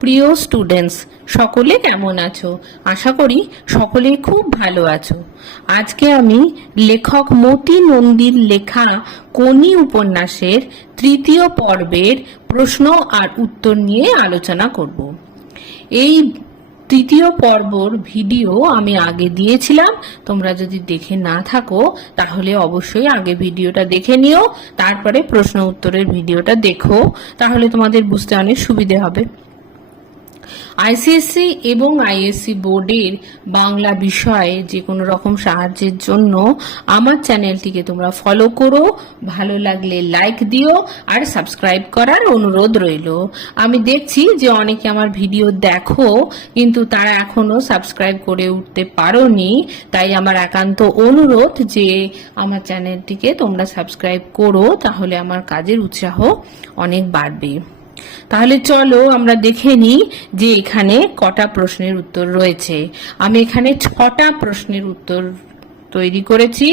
প্রিয় স্টুডেন্টস সকলে কেমন আছো? আশা করি সকলে খুব ভালো আছো। আজকে আমি লেখক মতি নন্দীর লেখা কোনি উপন্যাসের তৃতীয় পর্বের প্রশ্ন আর উত্তর নিয়ে আলোচনা করব। এই তৃতীয় পর্বর ভিডিও আমি আগে দিয়েছিলাম, তোমরা যদি দেখে না থাকো, তাহলে অবশ্যই আগে ভিডিওটা দেখে নিও, তারপরে প্রশ্ন উত্তরের ভিডিওটা দেখো, তাহলে তোমাদের বুঝতে অনেক সুবিধে হবে। আইসিএসসি এবং আইএসসি বোর্ডের বাংলা বিষয়ে যে কোনো রকম সাহায্যের জন্য আমার চ্যানেলটিকে তোমরা ফলো করো, ভালো লাগলে লাইক দিও আর সাবস্ক্রাইব করার অনুরোধ রইল। আমি দেখছি যে অনেকে আমার ভিডিও দেখো, কিন্তু তারা এখনও সাবস্ক্রাইব করে উঠতে পারোনি। তাই আমার একান্ত অনুরোধ যে আমার চ্যানেলটিকে তোমরা সাবস্ক্রাইব করো, তাহলে আমার কাজের উৎসাহ অনেক বাড়বে। তাহলে চলো আমরা দেখে নিই যে এখানে কটা প্রশ্নের উত্তর রয়েছে। আমি এখানে ছটা প্রশ্নের উত্তর তৈরি করেছি,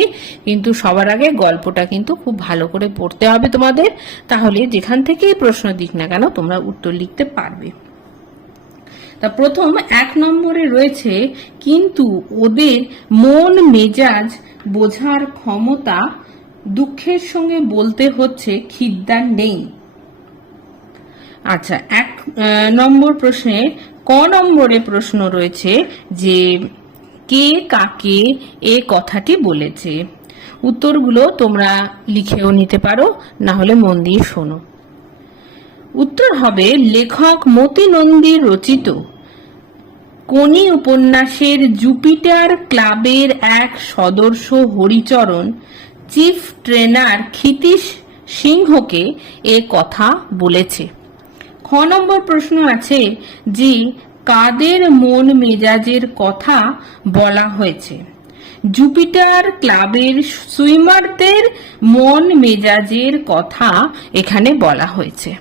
কিন্তু সবার আগে গল্পটা কিন্তু খুব ভালো করে পড়তে হবে তোমাদের। তাহলে যেখান থেকেই প্রশ্ন দিক না কেন, তোমরা উত্তর লিখতে পারবে। তা প্রথম এক নম্বরে রয়েছে, কিন্তু ওদের মন মেজাজ বোঝার ক্ষমতা দুঃখের সঙ্গে বলতে হচ্ছে খিদ্দার নেই। আচ্ছা এক নম্বর প্রশ্নে ক নম্বরে প্রশ্ন রয়েছে যে কে কাকে এ কথাটি বলেছে? উত্তরগুলো তোমরা লিখেও নিতে পারো, না হলে মন দিয়ে শোনো। উত্তর হবে, লেখক মতি নন্দীর রচিত। কোনি উপন্যাসের জুপিটার ক্লাবের এক সদস্য হরিচরণ, চিফ ট্রেনার ক্ষিতীশ সিংহকে এ কথা বলেছে। খ নম্বর প্রশ্ন আছে যে কাদের মন মেজাজের কথা বলা হয়েছে? জুপিটার ক্লাবের সুইমারদের মন মেজাজের কথা এখানে বলা হয়েছে।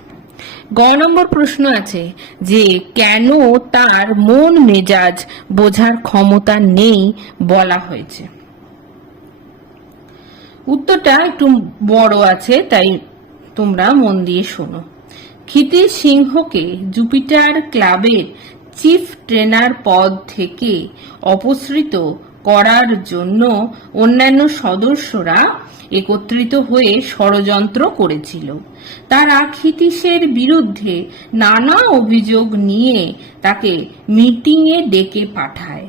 গ নম্বর প্রশ্ন আছে যে, কেন তার মন মেজাজ বোঝার ক্ষমতা নেই বলা হয়েছে? উত্তরটা একটু বড় আছে, তাই তোমরা মন দিয়ে শোনো। ক্ষিতীশ সিংহকে জুপিটার ক্লাবের চিফ ট্রেনার পদ থেকে অপসৃত করার জন্য অন্যান্য সদস্যরা একত্রিত হয়ে ষড়যন্ত্র করেছিল। তারা ক্ষিতীশের বিরুদ্ধে নানা অভিযোগ নিয়ে তাকে মিটিংয়ে ডেকে পাঠায়।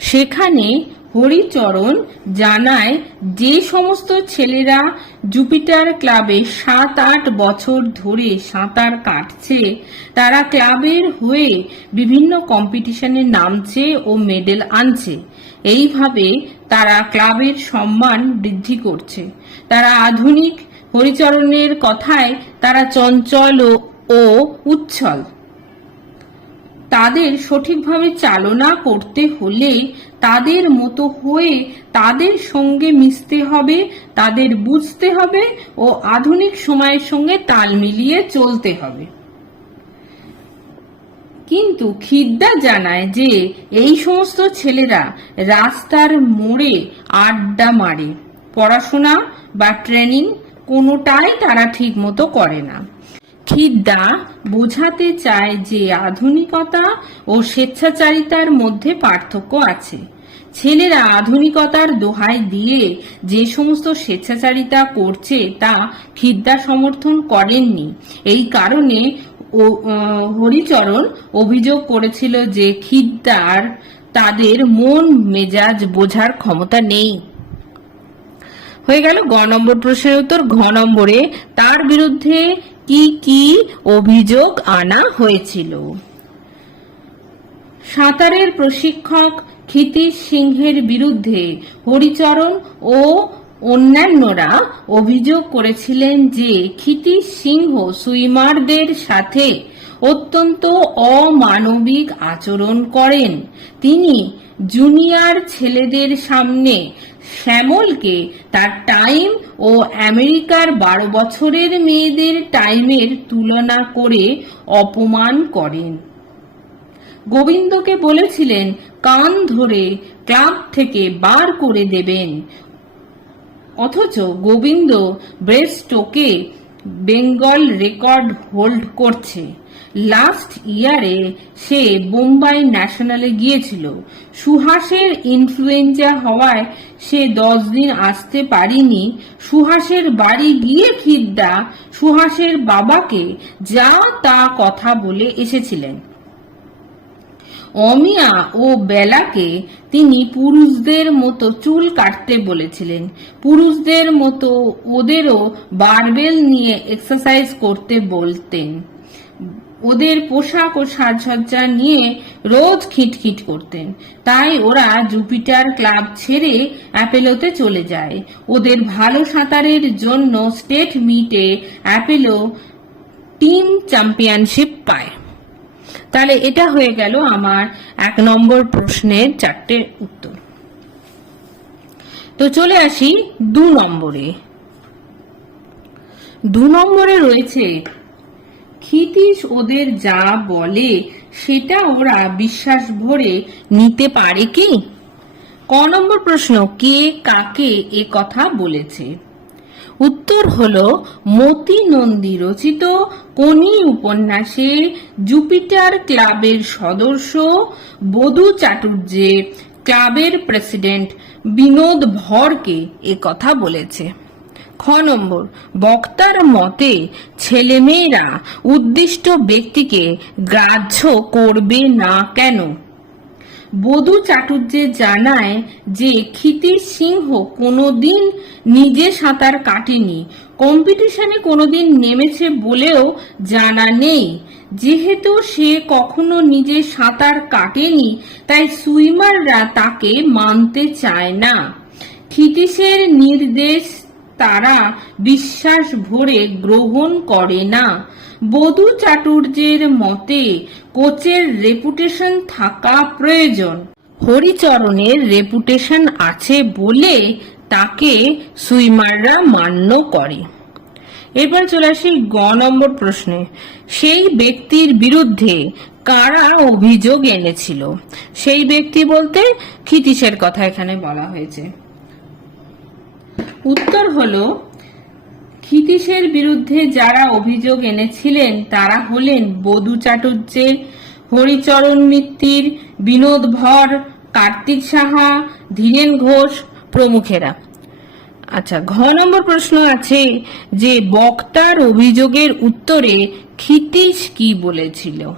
সেখানে হরিচরণ জানায়, যে সমস্ত ছেলেরা জুপিটার ক্লাবে সাত আট বছর ধরে সাঁতার কাটছে, তারা ক্লাবের হয়ে বিভিন্ন কম্পিটিশনে নামছে ও মেডেল আনছে। এইভাবে তারা ক্লাবের সম্মান বৃদ্ধি করছে। তারা আধুনিক হরিচরণের কথায় তারা চঞ্চল ও- উচ্ছল। তাদের সঠিকভাবে চালনা করতে হলে তাদের মতো হয়ে তাদের সঙ্গে মিশতে হবে, তাদের বুঝতে হবে ও আধুনিক সময়ের সঙ্গে তাল মিলিয়ে চলতে হবে। কিন্তু খিদ্দা জানায় যে এই সমস্ত ছেলেরা রাস্তার মোড়ে আড্ডা মারে। পড়াশোনা বা ট্রেনিং কোনোটাই তারা ঠিক মতো করে না। খিদ্দা বোঝাতে চায় যে আধুনিকতা ও স্বেচ্ছাচারিতার মধ্যে পার্থক্য আছে। ছেলেরা আধুনিকতার দোহাই দিয়ে যে সমস্ত স্বেচ্ছাচারিতা করছে তা খিদ্দা সমর্থন করেননি। এই কারণে হরিচরণ অভিযোগ করেছিল যে খিদ্দার তাদের মন মেজাজ বোঝার ক্ষমতা নেই। হয়ে গেল, গ নম্বর প্রশ্নের উত্তর। ঘ নম্বরে, তার বিরুদ্ধে কি কি অভিযোগ আনা হয়েছিল? সাঁতারের প্রশিক্ষক ক্ষিতীশ সিংহের বিরুদ্ধে হরিচরণ ও অন্যান্যরা অভিযোগ করেছিলেন যে ক্ষিতীশ সিংহ সুইমারদের সাথে অত্যন্ত অমানবিক আচরণ করেন। তিনি জুনিয়র ছেলেদের সামনে শ্যামলকে তার টাইম ও আমেরিকার বারো বছরের মেয়েদের টাইমের তুলনা করে অপমান করেন। গোবিন্দকে বলেছিলেন, কান ধরে ক্লাব থেকে বার করে দেবেন। অথচ গোবিন্দ ব্রেস্টোকে বেঙ্গল রেকর্ড হোল্ড করছে। লাস্ট ইয়ারে সে বোম্বাই ন্যাশনালে গিয়েছিল। সুহাসের ইনফ্লুয়েঞ্জা হওয়ায় সে দশ দিন আসতে পারিনি। সুহাসের বাড়ি গিয়ে খিদ্দা সুহাসের বাবাকে যা তা কথা বলে এসেছিলেন। অমিয়া ও বেলাকে তিনি পুরুষদের মতো চুল কাটতে বলেছিলেন। পুরুষদের মতো ওদেরও বারবেল নিয়ে এক্সারসাইজ করতে বলতেন। ওদের পোশাক ও সাজসজ্জা নিয়ে রোজ খিটখিট করতেন। তাই ওরা জুপিটার ক্লাব ছেড়ে অ্যাপেলোতে চলে যায়। ওদের ভালো সাঁতারের জন্য স্টেট মিটে অ্যাপেলো টিম চ্যাম্পিয়নশিপ পায়। তাহলে এটা হয়ে গেল আমার এক নম্বর প্রশ্নের চারটে উত্তর। তো চলে আসি দু নম্বরে। দু নম্বরে রয়েছে ক্ষিতীশ ওদের যা বলে, সেটা ওরা বিশ্বাস ভরে নিতে পারে কি? ক নম্বর প্রশ্ন, কে কাকে এ কথা বলেছে? উত্তর হল, মতি নন্দী রচিত কোনি উপন্যাসে জুপিটার ক্লাবের সদস্য বধু চাটুর্যে ক্লাবের প্রেসিডেন্ট বিনোদ ভরকে এ কথা বলেছে। খ নম্বর, বক্তার মতে ছেলেমেয়েরা উদ্দিষ্ট ব্যক্তিকে গ্রাহ্য করবে না কেন? বধু চাটুর্যে জানায় যে ক্ষিতির সিংহ কোনোদিন নিজে সাঁতার কাটেনি। কম্পিটিশনে কোনোদিন নেমেছে বলেও জানা নেই। যেহেতু সে কখনো নিজে সাঁতার কাটেনি, তাই সুইমাররা তাকে মানতে চায় না। ক্ষিতীশের নির্দেশ তারা বিশ্বাস ভরে গ্রহণ করে না। বধু চাটুর্যের মতে কোচের রেপুটেশন থাকা প্রয়োজন। হরিচরণের রেপুটেশন আছে বলে তাকে সুইমাররা মান্য করে। এবার চলে আসি গ নম্বর প্রশ্নে। সেই ব্যক্তির বিরুদ্ধে কারা অভিযোগ এনেছিল? সেই ব্যক্তি বলতে ক্ষিতীশের কথা এখানে বলা হয়েছে। উত্তর হলো, ক্ষিতীশের বিরুদ্ধে যারা অভিযোগ এনেছিলেন, তারা হলেন বধু চাটুর্যে, হরিচরণ মিত্তির, বিনোদ ভর, কার্তিক সাহা ধীরেন ঘোষ প্রমুখেরা। আচ্ছা ঘ নম্বর প্রশ্ন আছে যে, বক্তার অভিযোগের উত্তরে ক্ষিতীশ কি বলেছিল?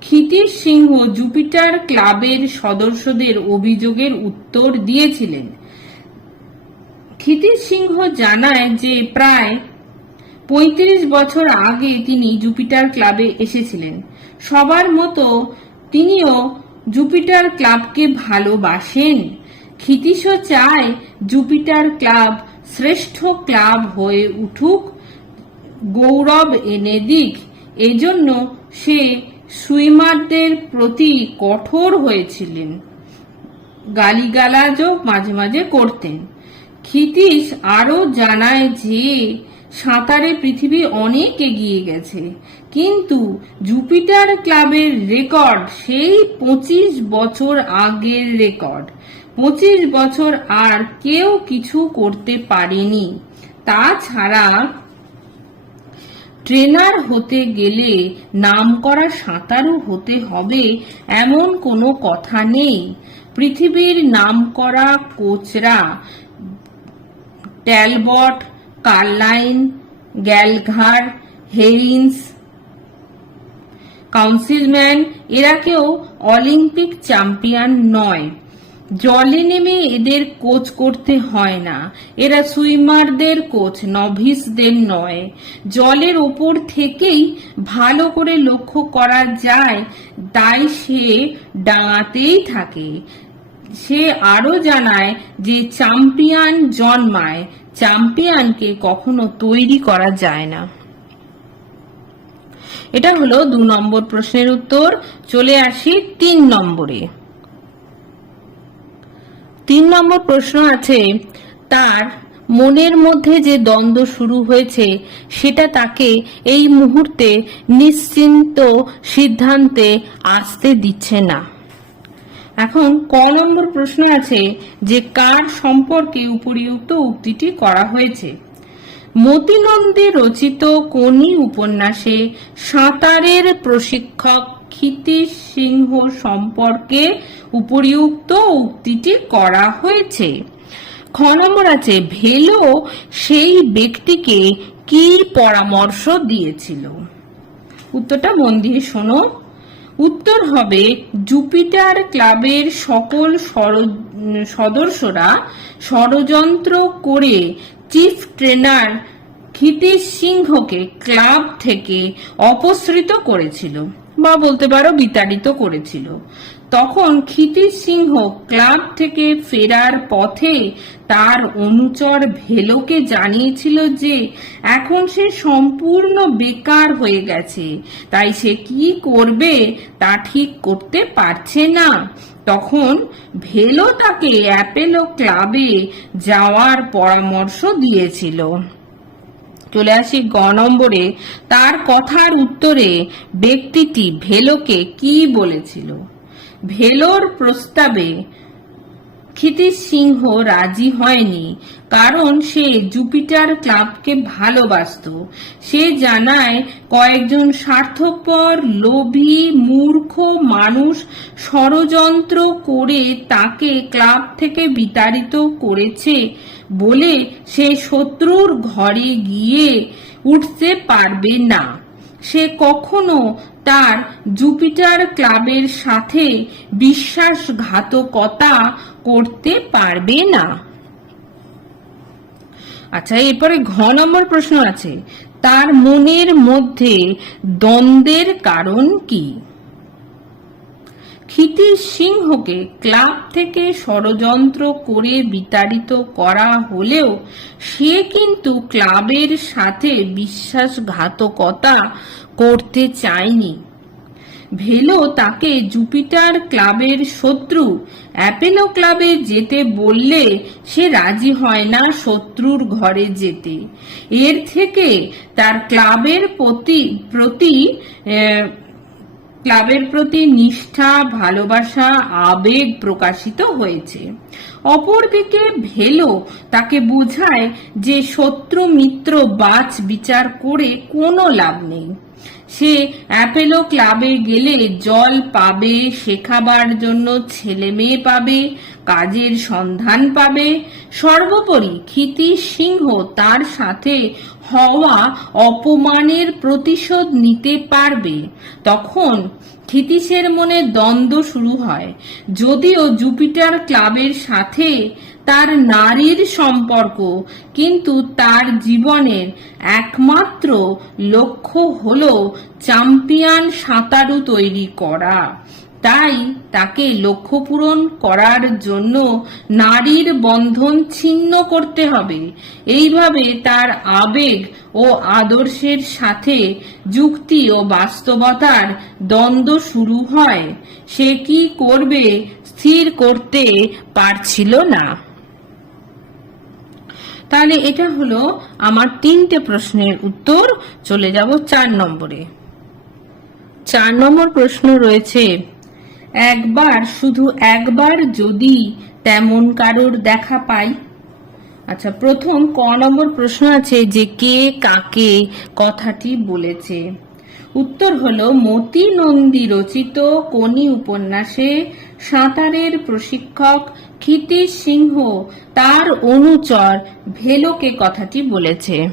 ক্ষিতীশ সিংহ জুপিটার ক্লাবের সদস্যদের অভিযোগের উত্তর দিয়েছিলেন। ক্ষিতীশ সিংহ জানায় যে প্রায় পঁয়ত্রিশ বছর আগে তিনি জুপিটার ক্লাবে এসেছিলেন। সবার মতো তিনিও জুপিটার ক্লাবকে ভালোবাসেন। ক্ষিতীশও চায় জুপিটার ক্লাব শ্রেষ্ঠ ক্লাব হয়ে উঠুক, গৌরব এনে দিক। এজন্য সে সুইমারদের প্রতি কঠোর হয়েছিলেন। গালিগালাজও মাঝে মাঝে করতেন। ক্ষিতীশ আরও জানায় যে, সাঁতারে পৃথিবী অনেক এগিয়ে গেছে। কিন্তু জুপিটার ক্লাবের রেকর্ড সেই পঁচিশ বছর আগের রেকর্ড। পঁচিশ বছর আর কেউ কিছু করতে পারেনি। তাছাড়া ট্রেনার হতে গেলে নামকরা সাঁতারু হতে হবে এমন কোনো কথা নেই। পৃথিবীর নামকরা কোচরা ট্যালবট কার্লাইন গ্যালঘার হেরিন্স কাউন্সিলম্যান এরা কেউ অলিম্পিক চ্যাম্পিয়ন নয়। জলে নেমে এদের কোচ করতে হয় না। এরা সুইমারদের কোচ নভিসদের নয়। জলের ওপর থেকেই ভালো করে লক্ষ্য করা যায়, তাই সে ডাঙাতেই থাকে। সে আরও জানায় যে চ্যাম্পিয়ন জন্মায় চ্যাম্পিয়নকে কখনো তৈরি করা যায় না। এটা হলো দু নম্বর প্রশ্নের উত্তর। চলে আসি তিন নম্বরে। তিন নম্বর প্রশ্ন আছে, তার মনের মধ্যে যে দ্বন্দ্ব শুরু হয়েছে, সেটা তাকে এই মুহূর্তে নিশ্চিন্ত সিদ্ধান্তে আসতে দিচ্ছে না। এখন ক নম্বর প্রশ্ন আছে যে কার সম্পর্কে উপরিউক্ত উক্তিটি করা হয়েছে। মতিনন্দী রচিত কোনি উপন্যাসে সাঁতারের প্রশিক্ষক ক্ষিতীশ সিংহ সম্পর্কে উপরিউক্ত উক্তিটি করা হয়েছে। খ নম্বর আছে, ভেলো সেই ব্যক্তিকে কি পরামর্শ দিয়েছিল। উত্তরটা মন দিয়ে শোনো। উত্তর হবে জুপিটার ক্লাবের সকল সদস্যরা ষড়যন্ত্র করে চিফ ট্রেনার ক্ষিতীশ সিংহকে ক্লাব থেকে অপসৃত করেছিল বা বলতে পারো বিতাড়িত করেছিল। তখন ক্ষিতীশ সিংহ ক্লাব থেকে ফেরার পথে তার অনুচর ভেলোকে জানিয়েছিল যে এখন সে সম্পূর্ণ বেকার হয়ে গেছে। তাই সে কি করবে তা ঠিক করতে পারছে না। তখন ভেলো তাকে অ্যাপেলো ক্লাবে যাওয়ার পরামর্শ দিয়েছিল। চলে আসি গ নম্বরে। তার কথার উত্তরে ব্যক্তিটি ভেলোকে কি বলেছিল? ভেলোর প্রস্তাবে ক্ষিতীশ সিংহ রাজি হয়নি, কারণ সে জুপিটার ক্লাবকে ভালোবাসত। সে জানায়, কয়েকজন স্বার্থপর, লোভী, মূর্খ মানুষ ষড়যন্ত্র করে তাকে ক্লাব থেকে বিতাড়িত করেছে বলে সে শত্রুর ঘরে গিয়ে উঠতে পারবে না। সে কখনো তার জুপিটার ক্লাবের সাথে বিশ্বাসঘাতকতা করতে পারবে না। আচ্ছা এরপরে ঘ নম্বর প্রশ্ন আছে। তার মনের মধ্যে দ্বন্দ্বের কারণ কি? ক্ষিতীশ সিংহকে ক্লাব থেকে ষড়যন্ত্র করে বিতাড়িত করা হলেও সে কিন্তু ক্লাবের সাথে বিশ্বাসঘাতকতা করতে চায়নি। ভেলো তাকে জুপিটার ক্লাবের শত্রু, অ্যাপেলো ক্লাবে যেতে বললে সে রাজি হয় না শত্রুর ঘরে যেতে। এর থেকে তার ক্লাবের প্রতি প্রতি ক্লাবের প্রতি নিষ্ঠা, ভালোবাসা, আবেগ প্রকাশিত হয়েছে। অপরদিকে ভেলো তাকে বোঝায় যে শত্রু মিত্র বাছ বিচার করে কোনো লাভ নেই। সে অ্যাপেলো ক্লাবে গেলে জল পাবে, শেখাবার জন্য ছেলে মেয়ে পাবে, কাজের সন্ধান পাবে। সর্বোপরি ক্ষিতীশ সিংহ তার সাথে হওয়া অপমানের প্রতিশোধ নিতে পারবে। তখন ক্ষিতীশের মনে দ্বন্দ্ব শুরু হয়। যদিও জুপিটার ক্লাবের সাথে তার নারীর সম্পর্ক, কিন্তু তার জীবনের একমাত্র লক্ষ্য হল চ্যাম্পিয়ন সাঁতারু তৈরি করা। তাই তাকে লক্ষ্য পূরণ করার জন্য নারীর বন্ধন ছিন্ন করতে হবে। এইভাবে তার আবেগ ও আদর্শের সাথে যুক্তি ও বাস্তবতার দ্বন্দ্ব শুরু হয়। সে কি করবে, স্থির করতে পারছিল না। তাহলে এটা হলো আমার তিনটে প্রশ্নের উত্তর। চলে যাব চার নম্বরে। চার নম্বর প্রশ্ন রয়েছে, একবার, শুধু একবার যদি তেমন কারোর দেখা পাই। আচ্ছা প্রথম ক নম্বর প্রশ্ন আছে যে কে কাকে কথাটি বলেছে। উত্তর হল মতি নন্দী রচিত কোনি উপন্যাসে সাঁতারের প্রশিক্ষক ক্ষিতীশ সিংহ তার অনুচর ভেলোকে কথাটি বলেছে।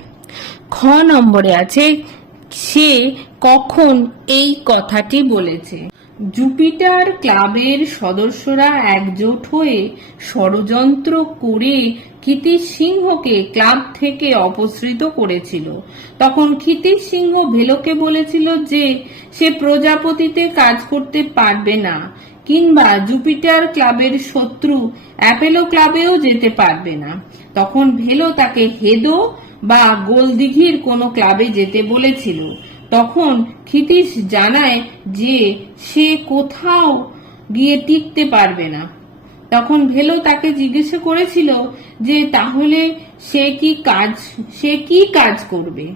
খ নম্বরে আছে, সে কখন এই কথাটি বলেছে। জুপিটার ক্লাবের সদস্যরা একজোট হয়ে ষড়যন্ত্র করে ক্ষিতীশ সিংহকে ক্লাব থেকে অপসৃত করেছিল। তখন ক্ষিতীশ সিংহ ভেলোকে বলেছিল যে, সে প্রজাপতিতে কাজ করতে পারবে না, কিংবা জুপিটার ক্লাবের শত্রু অ্যাপেলো ক্লাবেও যেতে পারবে না। তখন ভেলো তাকে হেদো বা গোলদিঘির কোনো ক্লাবে যেতে বলেছিল। তখন ক্ষিতীশ জানায় যে সে কোথাও গিয়ে টিকতে পারবে না। তখন ভেলো তাকে জিজ্ঞাসা করেছিল যে, তাহলে সে কি কাজ, সে কি কাজ করবে?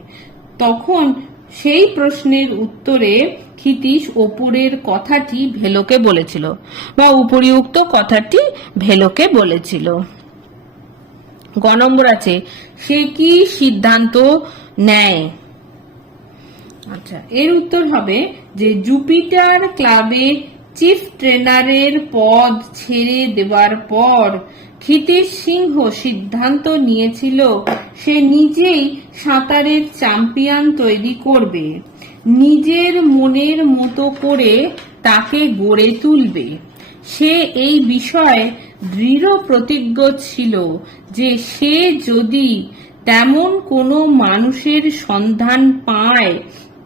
তখন সেই প্রশ্নের উত্তরে ক্ষিতীশ ওপরের কথাটি ভেলোকে বলেছিল বা উপরিউক্ত কথাটি ভেলোকে বলেছিল। গ আছে, সে কি সিদ্ধান্ত নেয়? আচ্ছা এর উত্তর হবে যে জুপিটার ক্লাবে চিফ ট্রেনারের পদ ছেড়ে দেওয়ার পর ক্ষিতীশ সিংহ সিদ্ধান্ত নিয়েছিল সে নিজেই সাঁতারের চ্যাম্পিয়ন তৈরি করবে। নিজের মনের মতো করে তাকে গড়ে তুলবে। সে এই বিষয়ে দৃঢ় প্রতিজ্ঞ ছিল যে সে যদি তেমন কোনো মানুষের সন্ধান পায়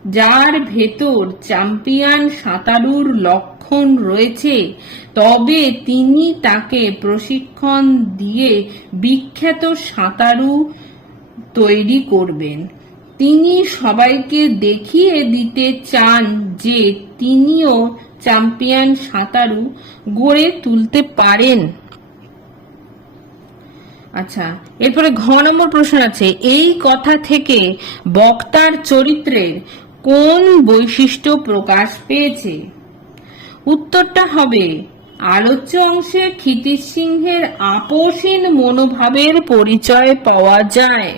যার ভেতর চ্যাম্পিয়ন সাঁতারুর লক্ষণ রয়েছে, তবে তিনি তাকে প্রশিক্ষণ দিয়ে বিখ্যাত সাঁতারু তৈরি করবেন। তিনি সবাইকে দেখিয়ে দিতে চান যে তিনিও চ্যাম্পিয়ন সাঁতারু গড়ে তুলতে পারেন। আচ্ছা এরপরে ঘ নম্বর প্রশ্ন আছে। এই কথা থেকে বক্তার চরিত্রের কোন বৈশিষ্ট্য প্রকাশ পেয়েছে? উত্তরটা হবে, আলোচ্য অংশে ক্ষিতিশ সিংহের আপোষহীন মনোভাবের পরিচয় পাওয়া যায়।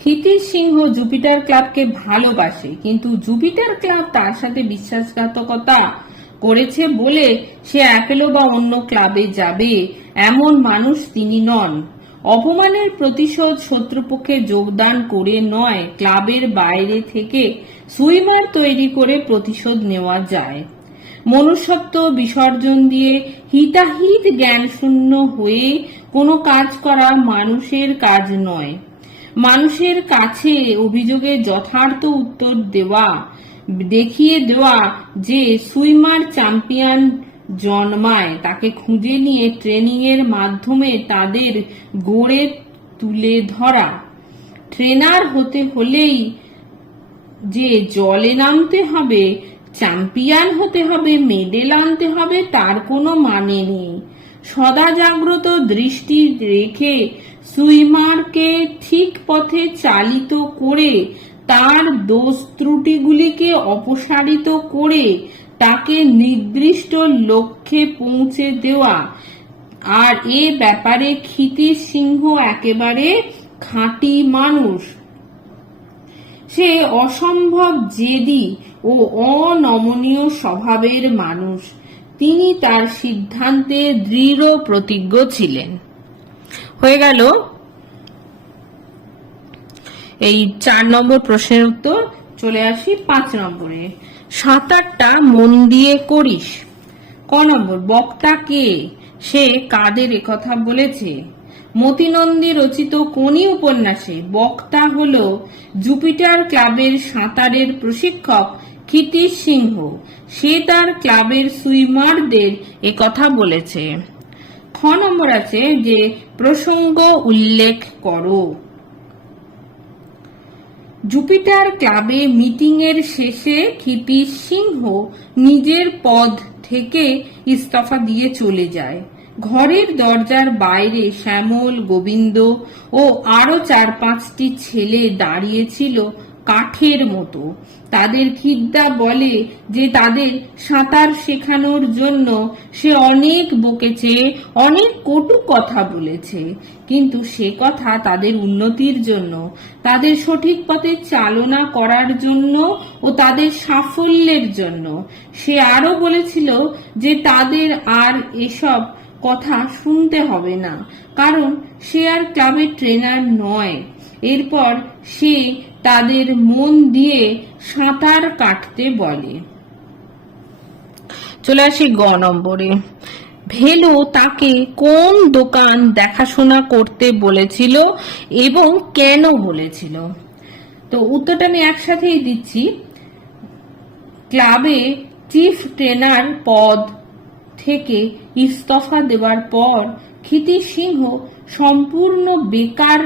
ক্ষিতিশ সিংহ জুপিটার ক্লাবকে ভালোবাসে, কিন্তু জুপিটার ক্লাব তার সাথে বিশ্বাসঘাতকতা করেছে বলে সে অ্যাপেলো বা অন্য ক্লাবে যাবে, এমন মানুষ তিনি নন। অপমানের প্রতিশোধ শত্রুপক্ষে যোগদান করে নয়, ক্লাবের বাইরে থেকে সুইমার তৈরি করে প্রতিশোধ নেওয়া যায়। মনুষ্যত্ব বিসর্জন দিয়ে হিতাহিত জ্ঞান শূন্য হয়ে কোনো কাজ করা মানুষের কাজ নয়। মানুষের কাছে অভিযোগের যথার্থ উত্তর দেওয়া, দেখিয়ে দেওয়া যে সুইমার চ্যাম্পিয়ন জন্মায়। তাকে খুঁজে নিয়ে ট্রেনিং এর মাধ্যমে তাদের গড়ে তুলে ধরা। ট্রেনার হতে হলেই যে জলে নামতে হবে, চ্যাম্পিয়ন হতে হবে, মেডেল আনতে হবে, তার কোনো মানে নেই। সদা জাগ্রত দৃষ্টি রেখে সুইমারকে ঠিক পথে চালিত করে তার দোষ ত্রুটিগুলিকে অপসারিত করে তাকে নির্দিষ্ট লক্ষ্যে পৌঁছে দেওয়া। আর এ ব্যাপারে ক্ষিতিশ সিংহ একেবারে খাঁটি মানুষ। সে অসম্ভব জেদি ও অনমনীয় স্বভাবের মানুষ। তিনি তার সিদ্ধান্তে দৃঢ় প্রতিজ্ঞ ছিলেন। হয়ে গেল এই চার নম্বর প্রশ্নের উত্তর। চলে আসি পাঁচ নম্বরে। সাঁতারটা মন দিয়ে করিস। ক নম্বর, বক্তা কে? সে কাদের কথা বলেছে? মতিনন্দী রচিত কোনি উপন্যাসে বক্তা হল জুপিটার ক্লাবের সাঁতারের প্রশিক্ষক ক্ষিতীশ সিংহ। সে তার ক্লাবের সুইমারদের কথা বলেছে। খ নম্বর আছে যে প্রসঙ্গ উল্লেখ করো। জুপিটার ক্লাবে মিটিং এর শেষে ক্ষিতীশ সিংহ নিজের পদ থেকে ইস্তফা দিয়ে চলে যায়। ঘরের দরজার বাইরে শ্যামল, গোবিন্দ ও আরও চার পাঁচটি ছেলে দাঁড়িয়েছিল কাঠের মতো। তাদের খিদ্দা বলে যে তাদের সাঁতার শেখানোর জন্য সে অনেক বকেছে, অনেক কটু কথা বলেছে। কিন্তু সে কথা তাদের উন্নতির জন্য, তাদের সঠিক পথে চালনা করার জন্য ও তাদের সাফল্যের জন্য। সে আরও বলেছিল যে তাদের আর এসব কথা শুনতে হবে না, কারণ সে আর ক্লাবের ট্রেনার নয়। এরপর সে তাদের মন দিয়ে সাঁতার কাটতে বলে। চলে আসি গ নম্বরে। ভেলু তাকে কোন দোকান দেখাশোনা করতে বলেছিল এবং কেন বলেছিল? তো উত্তরটা আমি একসাথেই দিচ্ছি। ক্লাবে চিফ ট্রেনার পদ থেকে ইস্তফা দেওয়ার পর ক্ষিতি সিংহ সম্পূর্ণ বেকার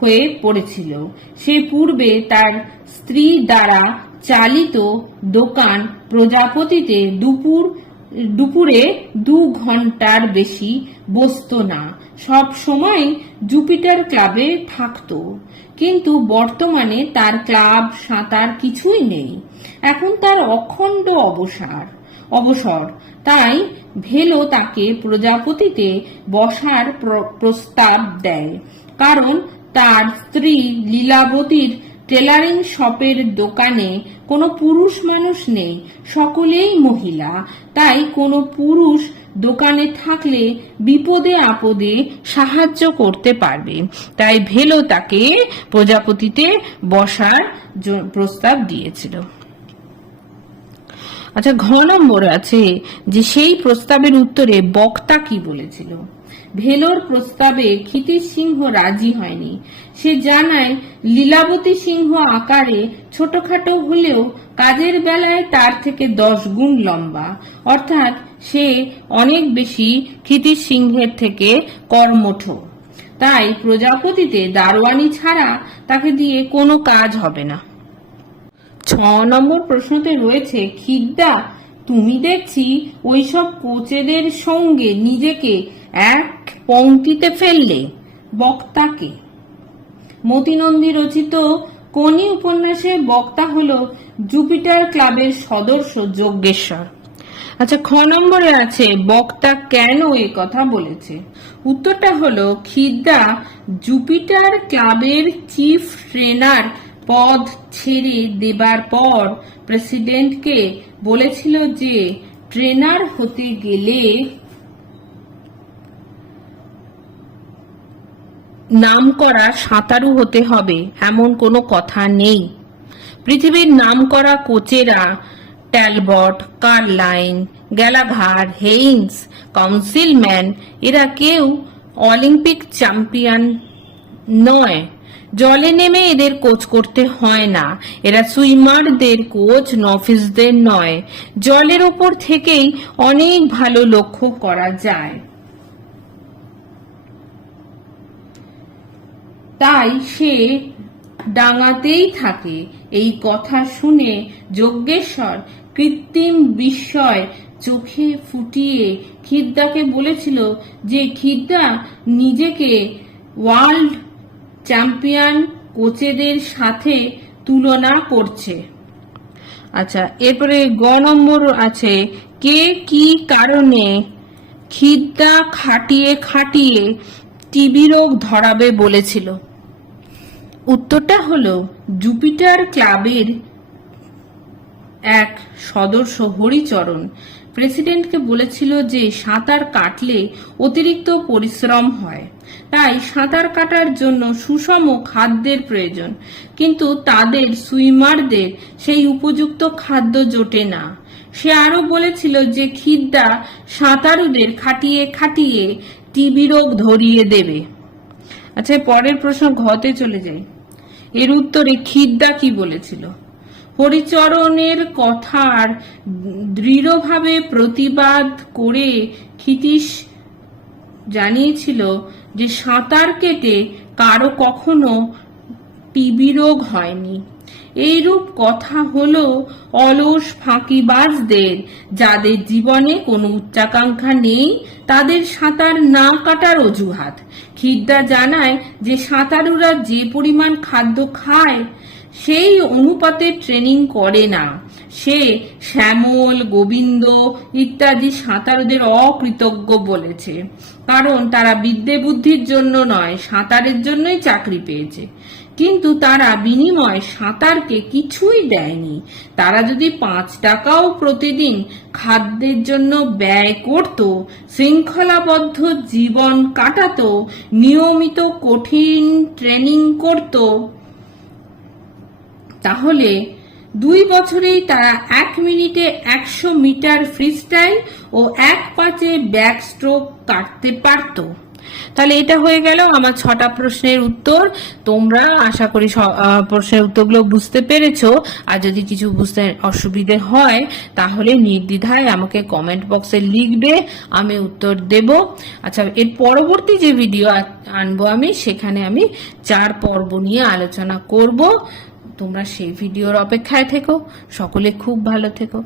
হয়ে পড়েছিল। সে পূর্বে তার স্ত্রী দ্বারা চালিত দোকান প্রজাপতিতে দুপুর, দুপুরে দু ঘণ্টার বেশি বসতো না। সব সময় জুপিটার ক্লাবে থাকতো। কিন্তু বর্তমানে তার ক্লাব সাঁতার কিছুই নেই। এখন তার অখণ্ড অবসর অবসর। তাই ভেলো তাকে প্রজাপতিতে বসার প্র- প্রস্তাব দেয়। কারণ তার স্ত্রী লীলাবতীর টেলারিং শপের দোকানে কোনো পুরুষ মানুষ নেই, সকলেই মহিলা। তাই কোনো পুরুষ দোকানে থাকলে বিপদে আপদে সাহায্য করতে পারবে। তাই ভেলো তাকে প্রজাপতিতে বসার প্রস্তাব দিয়েছিল। আচ্ছা ঘ নম্বর আছে যে সেই প্রস্তাবের উত্তরে বক্তা কি বলেছিল? ভেলোর প্রস্তাবে ক্ষিতিশ সিংহ রাজি হয়নি। সে জানায়, লীলাবতী সিংহ আকারে ছোটখাটো হলেও কাজের বেলায় তার থেকে দশ গুণ লম্বা। অর্থাৎ সে অনেক বেশি ক্ষিতিশ সিংহের থেকে কর্মঠ। তাই প্রজাপতিতে দারোয়ানি ছাড়া তাকে দিয়ে কোনো কাজ হবে না। ছ নম্বর প্রশ্নতে রয়েছে, খিদ্দা, তুমি দেখছি ওইসব কোচেদের সঙ্গে নিজেকে এক পংক্তিতে ফেললে বক্তাকে। মতিনন্দী রচিত কোনি উপন্যাসে বক্তা হল জুপিটার ক্লাবের সদস্য যজ্ঞেশ্বর আচ্ছা খ নম্বরে আছে, বক্তা কেন এ কথা বলেছে? উত্তরটা হলো, খিদ্দা জুপিটার ক্লাবের চিফ ট্রেনার পদ ছেড়ে দেবার পর প্রেসিডেন্টকে বলেছিল যে, ট্রেনার হতে গেলে নামকরা সাঁতারু হতে হবে, এমন কোনো কথা নেই। পৃথিবীর নামকরা কোচেরা, Talbot, Carlile, Gallagher, Haines, Counsilman, এরা কেউ অলিম্পিক চ্যাম্পিয়ন নয়। জলে নেমে এদের কোচ করতে হয় না। এরা সুইমারদের কোচ, নফিসদের নয়। জলের ওপর থেকেই অনেক ভালো লক্ষ্য করা যায়। তাই সে ডাঙাতেই থাকে। এই কথা শুনে যজ্ঞেশ্বর কৃত্রিম বিস্ময় চোখে ফুটিয়ে খিদ্দাকে বলেছিল যে খিদ্দা নিজেকে ওয়ার্ল্ড চ্যাম্পিয়ন কোচেদের সাথে তুলনা করছে। আচ্ছা এরপরে গ নম্বর আছে, কে কি কারণে খিদ্দা খাটিয়ে খাটিয়ে টিবি রোগ ধরাবে বলেছিল? উত্তরটা হলো জুপিটার ক্লাবের এক সদস্য হরিচরণ। প্রেসিডেন্টকে বলেছিল যে সাঁতার কাটলে অতিরিক্ত পরিশ্রম হয়। তাই সাঁতার কাটার জন্য সুষম খাদ্যের প্রয়োজন। কিন্তু তাদের সুইমারদের সেই উপযুক্ত খাদ্য জোটে না। সে আরও বলেছিল যে খিদ্দা সাঁতারুদের খাটিয়ে খাটিয়ে টিবি রোগ ধরিয়ে দেবে। আচ্ছা পরের প্রশ্ন ঘতে চলে যাই। এর উত্তরে খিদ্দা কি বলেছিল? হরিচরণের কথার দৃঢ়ভাবে প্রতিবাদ করে ক্ষিতীশ জানিয়েছিল যে সাঁতার কেটে কারও কখনো টিবি রোগ হয়নি। এইরূপ কথা হলো অলস ফাঁকিবাজদের, যাদের জীবনে কোনো উচ্চাকাঙ্ক্ষা নেই, তাদের সাঁতার না কাটার অজুহাত। খিদ্দা জানায় যে সাঁতারুরা যে পরিমাণ খাদ্য খায়, সেই অনুপাতে ট্রেনিং করে না। সে শ্যামল, গোবিন্দ ইত্যাদি সাঁতারুদের অকৃতজ্ঞ বলেছে। কারণ তারা বিদ্যে বুদ্ধির জন্য নয়, সাঁতারের জন্যই চাকরি পেয়েছে। কিন্তু তারা বিনিময় সাঁতারকে কিছুই দেয়নি। তারা যদি পাঁচ টাকাও প্রতিদিন খাদ্যের জন্য ব্যয় করত, শৃঙ্খলাবদ্ধ জীবন কাটাত, নিয়মিত কঠিন ট্রেনিং করত, তাহলে দুই বছরেই তারা এক মিনিটে একশো মিটার ফ্রিস্টাইল ও এক পাঁচে ব্যাক স্ট্রোক কাটতে পারত। তাহলে এটা হয়ে গেল আমার ছটা প্রশ্নের উত্তর। তোমরা আশা করি প্রশ্নের উত্তরগুলো বুঝতে পেরেছ। আর যদি কিছু বুঝতে অসুবিধে হয়, তাহলে নির্দ্বিধায় আমাকে কমেন্ট বক্সে লিখবে, আমি উত্তর দেব। আচ্ছা এর পরবর্তী যে ভিডিও আনব আমি, সেখানে আমি চার পর্ব নিয়ে আলোচনা করব। তোমরা সেই ভিডিওর অপেক্ষায় থেকো। সকলে খুব ভালো থেকো।